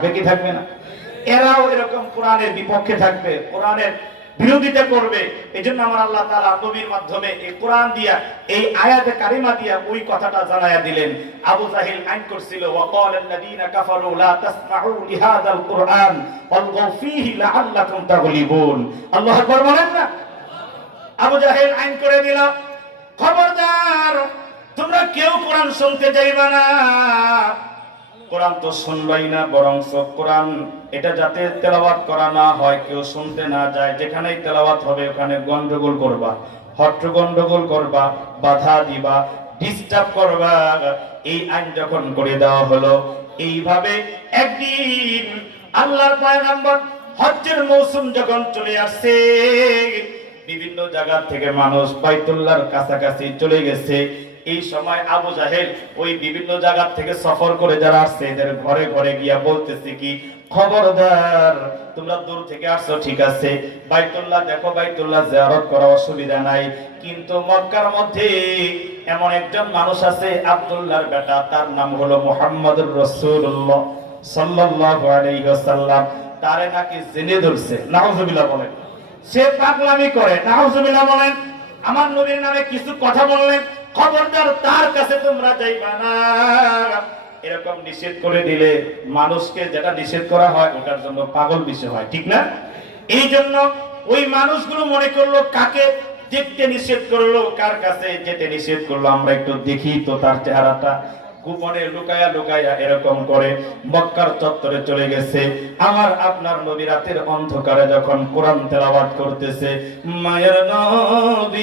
থাকবে কি থাকবে না। এরাও এরকম কোরআনের বিপক্ষে থাকবে, কোরআনের বিরোধিতা করবে। এই জন্য আমার আল্লাহ তাআলা নবীর মাধ্যমে এই কোরআন দিয়া, এই আয়াতে কারিমা দিয়া ওই কথাটা জানায়া দিলেন। আবু জাহিল আইন করছিল ওয়াকাল আল্লাযীনা কাফারু, লা তাসমাউ লিহাদাল কুরআন ওয়ালগাউ ফীহি লাআল্লাকুম তাগলিবুন। আল্লাহু আকবার বলেন না? আবু জাহেল আইন করে দিল, খবরদার, তোমরা কেউ কোরআন শুনতে যাইবা না। কোরআন তো শুনবাই না বরং কোরআন, এটা যাতে তেলাওয়াত করা না হয়, কেউ শুনতে না যায়, যেখানেই তেলাওয়াত হবে ওখানে গন্ডগোল করবা, হট্ট গন্ডগোল করবা, বাধা দিবা ডিস্টার্ব করবা। এই আইন যখন করে দেওয়া হলো, এইভাবে একদিন আল্লাহর পয়গম্বর হজ্জের মৌসুম যখন চলে আসছে, বিভিন্ন জায়গা থেকে মানুষ বাইতুল্লাহর কাছাকাছি চলে গেছে এই সময় আবু জাহেল ওই বিভিন্ন জায়গা থেকে সফর করে যারা আসছে, এদের ঘরে ঘরে গিয়া বলতেছে কি, খবরদার, তোমরা দূর থেকে আসছো, ঠিক আছে। বাইতুল্লাহ দেখো, বাইতুল্লাহ জিয়ারত করা অসুবিধা নাই। কিন্তু মক্কার মধ্যে এমন একজন মানুষ আছে, আব্দুল্লাহর বেটা। তার নাম হলো মুহাম্মদুর রাসূলুল্লাহ সাল্লাল্লাহু আলাইহি ওয়াসাল্লাম। তারে নাকি জেনে ধরছে। নাউজুবিল্লাহ বলেন। সে পাগলামি করে। নাউজুবিল্লাহ বলেন, আমার নবীর নামে কিছু কথা বললেন খবরদার তার কাছে তোমরা যাইবা না। এরকম নিষেধ করে দিলে মানুষকে যেটা নিষেধ করা হয়, ওটার জন্য পাগল বিষয় হয়, ঠিক না? এই জন্য ওই মানুষগুলো মনে করল কাকে দেখতে নিষেধ করল, কার কাছে যেতে নিষেধ করল, আমরা একটু দেখি তো তার চেহারাটা। গোপনে লুকায়া লুকায়া এরকম করে মক্কার চত্বরে চলে গেছে। আমার আপনার নবী রাতের অন্ধকারে যখন কোরআন তেলাওয়াত করতেছে, মায়ের নবী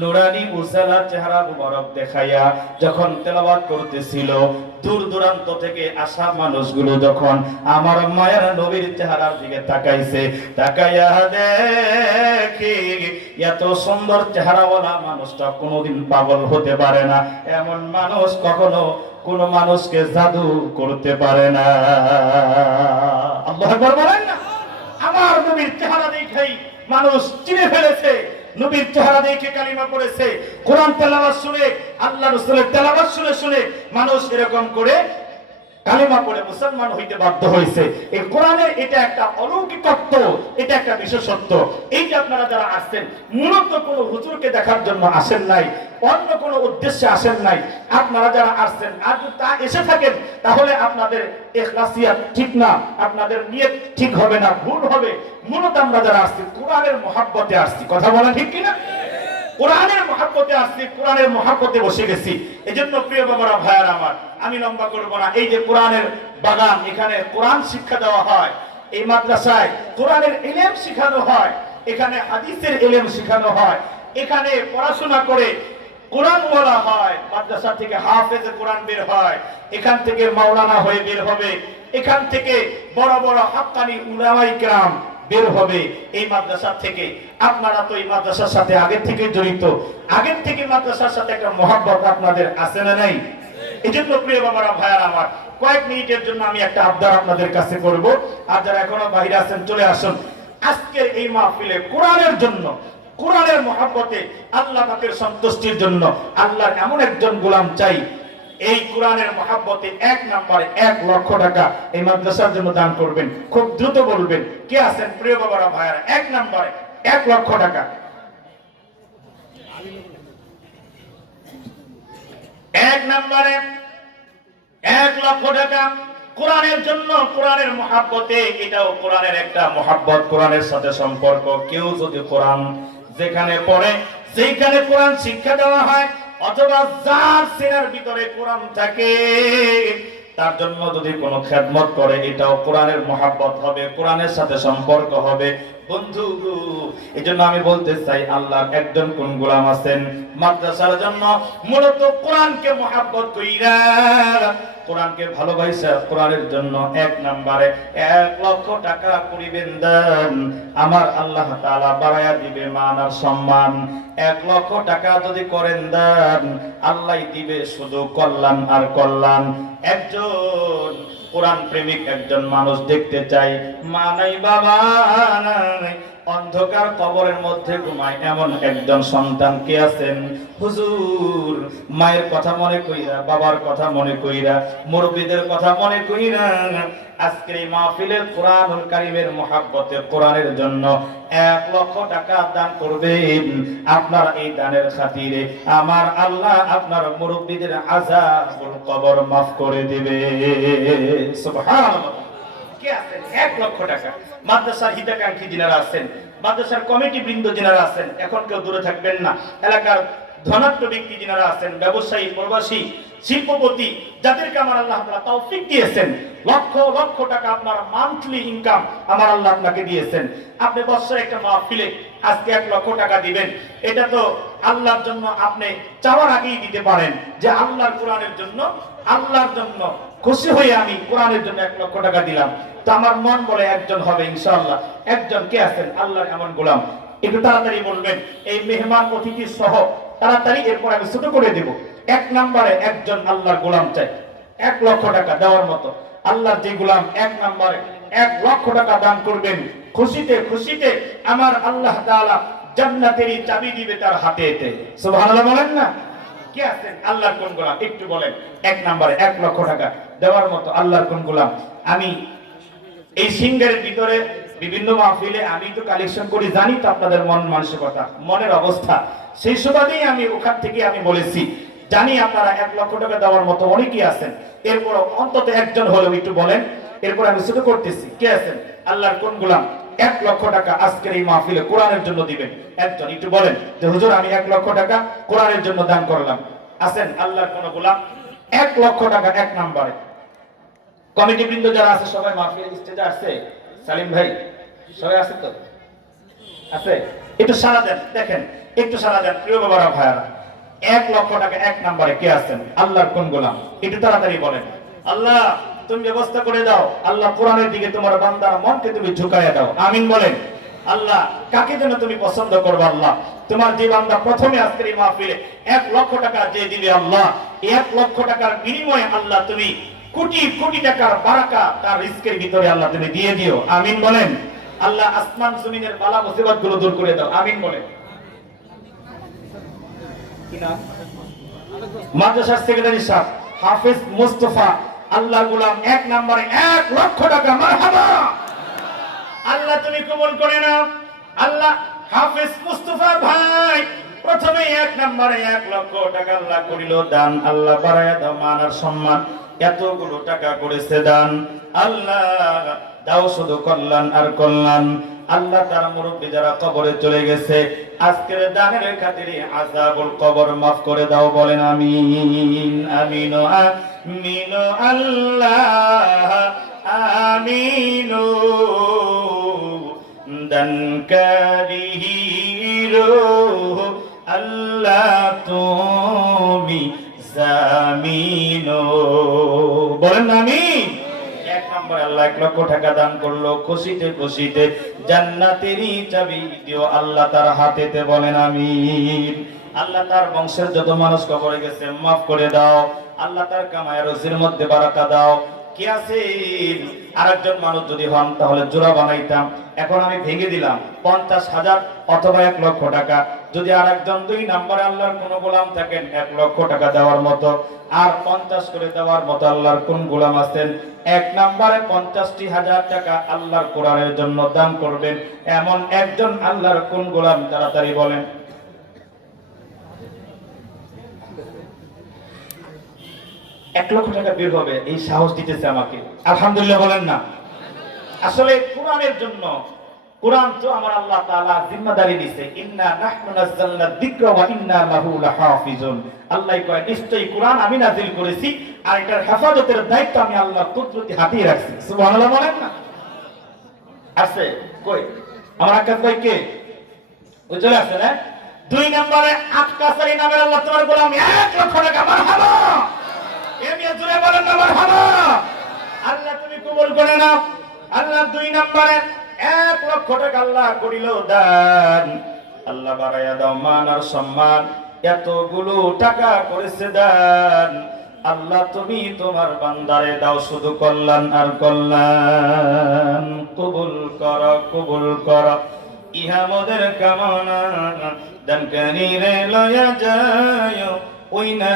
নুরানি উসালা চেহারা মুবারক দেখাইয়া যখন তেলাওয়াত করতেছিল, দূর দূরান্ত থেকে আসা মানুষগুলো যখন আমার মায়ের নবীর চেহারার দিকে তাকাইছে, তাকাইয়া দেখি, এত সুন্দর চেহারাওয়ালা মানুষটা কোনোদিন পাগল হতে পারে না। এমন মানুষ কখনো কোন মানুষকে জাদু করতে পারে না। আল্লাহ বলেন না? আমার নবীর চেহারা দেখেই মানুষ চিনে ফেলেছে। নবীর চেহারা দেখে কালিমা পড়েছে। কোরআন তেলাবাস শুনে, আল্লাহ রসুলের তেলাবাস শুনে শুনে মানুষ এরকম করে কালিমা পড়ে মুসলমান হইতে বাধ্য হয়েছে। এই কোরআনের এটা একটা অলৌকিকত্ব এটা একটা বিশেষত্ব। এই যে আপনারা যারা আসছেন, মূলত কোনো হুজুরকে দেখার জন্য আসেন নাই, অন্য কোনো উদ্দেশ্যে আসেন নাই। আপনারা যারা আসছেন, আর যদি তা এসে থাকেন, তাহলে আপনাদের এখলাসিয়াত ঠিক না, আপনাদের নিয়ত ঠিক হবে না, ভুল হবে। মূলত আমরা যারা আসছি, কোরআনের মহাব্বতে আসছি। কথা বলা ঠিক কিনা? কোরআনের মহাপতে আসছি, কোরআনের মহাপতে বসে গেছি। এই জন্য প্রিয় বাবারা, ভাইয়ার আমার, আমি লম্বা করব না। এই যে কোরআনের বাগান, এখানে কোরআন শিক্ষা দেওয়া হয়, এই মাদ্রাসায় কোরআনের এলেম শেখানো হয়, এখানে হাদিসের এলেম শেখানো হয়, এখানে পড়াশোনা করে কোরআন বলা হয়, মাদ্রাসা থেকে হাফেজ কোরআন বের হয়, এখান থেকে মাওলানা হয়ে বের হবে, এখান থেকে বড় বড় হাক্কানি উলামাই গ্রাম বের হবে এই মাদ্রাসা থেকে। আপনারা তো এই মাদ্রাসার সাথে আগের থেকে জড়িত। আগের থেকে মাদ্রাসার সাথে একটা মহাব্বত আপনাদের আছে না নাই? এই জন্য প্রিয় বাবারা, ভাইয়ার আমার, কয়েক মিনিটের জন্য আমি একটা আবদার আপনাদের কাছে করব। আর যারা এখনও বাইরে আছেন, চলে আসুন। আজকের এই মাহফিলে কোরআনের জন্য, কোরআনের মহাব্বতে আল্লাহ পাকের সন্তুষ্টির জন্য, আল্লাহর এমন একজন গোলাম চাই এই কোরআনের মহাব্বতে এক নম্বরে এক লক্ষ টাকা এই মাদ্রাসার জন্য দান করবেন। খুব দ্রুত বলবেন, কে আছেন প্রিয় বাবারা, ভাইয়ারা? এক নম্বরে এক লক্ষ টাকা। এক নম্বরে এক লক্ষ টাকা। কোরআনের জন্য, কোরআনের মহাব্বতে এটাও কোরআনের একটা মহাব্বত, কোরআনের সাথে সম্পর্ক। কেউ যদি কোরআন যেখানে পড়ে, সেইখানে কোরআন শিক্ষা দেওয়া হয় অথবা যার সিনার ভিতরে কোরআন থাকে, তার জন্য যদি কোনো খেদমত করে, এটাও কোরআনের মহাব্বত হবে, কোরআনের সাথে সম্পর্ক হবে। বন্ধু এই জন্য আমি বলতে চাই, আল্লাহর একজন কোন গোলাম আছেন? মাদ্রাসার জন্য মূলত কোরআনকে মহাব্বত কইরা, কোরআনকে ভালোবাসা কোরআনের জন্য এক নম্বরে এক লক্ষ টাকা করিবেন দান। আমার আল্লাহ তাআলা বাড়ায়া দিবে মান আর সম্মান। এক লক্ষ টাকা যদি করেন দান, আল্লাহ দিবে শুধু কল্যাণ আর কল্যাণ। একজন কোরআন প্রেমিক একজন মানুষ দেখতে চাই মা নাই বাবা নাই অন্ধকার কবরের মধ্যে ঘুমায়। এমন একজন সন্তান কে আছেন? হুজুর, মায়ের কথা মনে কইরা, বাবার কথা মনে কইরা, মুরব্বীদের কথা মনে কইরা, আজকের এই মাহফিলে কোরআনুল কারিমের মহাব্বতে কোরআনের জন্য এক লক্ষ টাকা দান করবেন। আপনার এই দানের খাতিরে আমার আল্লাহ আপনার মুরব্বীদের আজাবুল কবর মাফ করে দিবে। সুবহানাল্লাহ। এক লক্ষ টাকা। মাদ্রাসার হিতাকাঙ্ক্ষী যিনারা আছেন, মাদ্রাসার কমিটি বৃন্দ যিনারা আছেন, এখন কেউ দূরে থাকবেন না। এলাকার ধনাঢ্য ব্যক্তি যিনারা আছেন, ব্যবসায়ী, প্রবাসী, শিল্পপতি, যাদেরকে আমার আল্লাহ দিয়েছেন, লক্ষ লক্ষ টাকা আপনার মান্থলি ইনকাম আমার আল্লাহ আপনাকে দিয়েছেন। আপনি বছরে একটা মাহফিলে আজকে এক লক্ষ টাকা দিবেন। এটা তো আল্লাহর জন্য আপনি চাওয়ার আগেই দিতে পারেন যে আল্লাহর কোরআনের জন্য, আল্লাহর জন্য খুশি হয়ে আমি কোরআনের জন্য এক লক্ষ টাকা দিলাম। তো আমার মন বলে একজন হবে, ইনশাআল্লাহ। একজন কে আছেন? আল্লাহর এমন গোলাম। একটু তাড়াতাড়ি বলবেন, এই মেহমান অতিথি সহ তাড়াতাড়ি এরপর আমি ছোট করে দেব। এক নম্বরে একজন আল্লাহর গোলাম চাই। এক লক্ষ টাকা দেওয়ার মতো। আল্লাহর যে গোলাম, এক নম্বরে এক লক্ষ টাকা দান করবেন। খুশিতে খুশিতে আমার আল্লাহ তাআলা জান্নাতেরই চাবি দিবে তার হাতে এতে সুবহানাল্লাহ বলেন না? কে আছেন? আল্লাহর কোন গোলাম? একটু বলেন। এক নম্বরে এক লক্ষ টাকা দেওয়ার মতো আল্লাহর কোন গোলাম? আমি এই সিঙ্গারের ভিতরে বিভিন্ন মাহফিলে আমি তো কালেকশন করি, জানি তো আপনাদের মন মানসিকতা, মনের অবস্থা। সেই সুবাদেই আমি ওখান থেকে আমি বলেছি, জানি আপনারা এক লক্ষ টাকা দেওয়ার মতো অনেকেই আছেন। এরপর অন্তত একজন হলেও একটু বলেন। এরপর আমি শুধু করতেছি, কে আছেন? আল্লাহর কোন গুলাম? এক লক্ষ টাকা আজকের এই মাহফিলে কোরআনের জন্য দিবেন। একজন একটু বলেন যে, হুজুর, আমি এক লক্ষ টাকা কোরআনের জন্য দান করলাম। আছেন আল্লাহর কোন গোলাম? এক লক্ষ টাকা এক নম্বরে। কমিটি বৃন্দ যারা আছে, সবাই মাহফিল স্টেজে আছে সালিম ভাই, সবাই আছে তো? আছে? একটু সারা দেন, দেখেন, একটু সারা দেন, প্রিয় বাবারা, ভাইয়ারা। এক লক্ষ টাকা, এক নম্বরে কে আছেন? আল্লাহর কোন গোলাম? একটু তাড়াতাড়ি বলেন। আল্লাহ, তুমি ব্যবস্থা করে দাও। আল্লাহ কোরআনের দিকে তোমার বান্দার মনকে তুমি ঝুঁকাইয়া দাও। আমিন বলেন। আল্লাহ, কাকে যেন তুমি পছন্দ করবে আল্লাহ? তোমার যে বান্দা প্রথমে আজকের এই মাহফিলে এক লক্ষ টাকা যে দিবে আল্লাহ, এক লক্ষ টাকার বিনিময়ে আল্লাহ তুমি কোটি কোটি টাকার বারাকা তার রিস্কের ভিতরে আল্লাহ তুমি দিয়ে দিও। আমিন বলেন। আল্লাহ আসমান জমিনের বালা মুসিবতগুলো দূর করে দাও। আমিন বলেন। মাদ্রাসার সেক্রেটারি হাফিজ আল্লাহ গুলাম, এক নম্বরে এক লক্ষ টাকা। মারহাবা! আল্লাহ তুমি করে নাও। আল্লাহ হাফিজ মুস্তফা ভাই, প্রথমে এক নম্বরে এক লক্ষ টাকা আল্লাহ করিল দান। আল্লাহ বাড়ায় দাও মানার সম্মান। এতগুলো টাকা করেছে দান। আল্লাহ, দাও শুধু কল্যাণ আর কল্যাণ। আল্লাহ তার মুরব্বী যারা কবরে চলে গেছে, আজকের দানের খাতিরে আজাবুল কবর মাফ করে দাও বলেন, আমিন আমিন আমিন, আল্লাহ, আমিন। দানকারীরো, আল্লাহ তুমি জামিনো। বলেন আমিন। এক নম্বরে আল্লাহ এক লক্ষ টাকা দান করল, খুশিতে খুশিতে জান্নাতেরই চাবি দিও আল্লাহ তার হাতেতে বলেন আমিন। আল্লাহ তার বংশের যত মানুষ কবরে গেছে, মাফ করে দাও। আল্লাহ তার কামায় রজির মধ্যে বারাকা দাও। কি আছেন? আরেকজন মানুষ যদি হন, তাহলে জোড়া বানাইতাম। এখন আমি ভেঙে দিলাম। পঞ্চাশ হাজার অথবা এক লক্ষ টাকা। যদি আর একজন দুই নম্বরে আল্লাহর কোন গোলাম থাকেন, এক লক্ষ টাকা দেওয়ার মতো আর পঞ্চাশ করে দেওয়ার মতো আল্লাহর কোন গোলাম আছেন? এক নম্বরে পঞ্চাশটি হাজার টাকা আল্লাহর কোরআনের জন্য দান করবেন। এমন একজন আল্লাহর কোন গোলাম? তাড়াতাড়ি বলেন। এক লক্ষ টাকা বের হবে, এই সাহস দিতেছে আমাকে। আলহামদুলিল্লাহ বলেন না। আসলে কোরআনের জন্য কোরআন তো আমার আল্লাহ তাআলা জিম্মাদারি দিয়েছে ইন্না নাহনু নাযালনা যিকরা ওয়া ইন্না লাহু লাহাফিজুন। আল্লাহ কয়, নিশ্চয়ই কোরআন আমি নাযিল করেছি আর এটার হেফাজতের দায়িত্ব আমি আল্লাহ কুদরতি হাতিয়ে রাখছি। সুবহানাল্লাহ বলেন না? আছে? কই? আমার আকাশ ভাই কে? ওই চলে আসছে না? দুই নম্বরে আকাশারি নামের আল্লাহ তোমার গোলাম। এক লক্ষ টাকা, মারহাবা! এমিয়া জুড়ে বলেন না, মারহাবা! আল্লাহ তুমি কবুল করে নাও। আল্লাহ দুই নম্বরে এক লক্ষ টাকা আল্লাহ করিল দান। আল্লাহ বাড়াইয়া দাও মান আর সম্মান। এতগুলো টাকা করেছে দান। আল্লাহ তুমি তোমার বান্দারে দাও শুধু কল্যাণ আর কল্যাণ। কবুল কর কবুল কর। ইহা মোদের কামনা। দানকারী রে লয়া যায় ওই না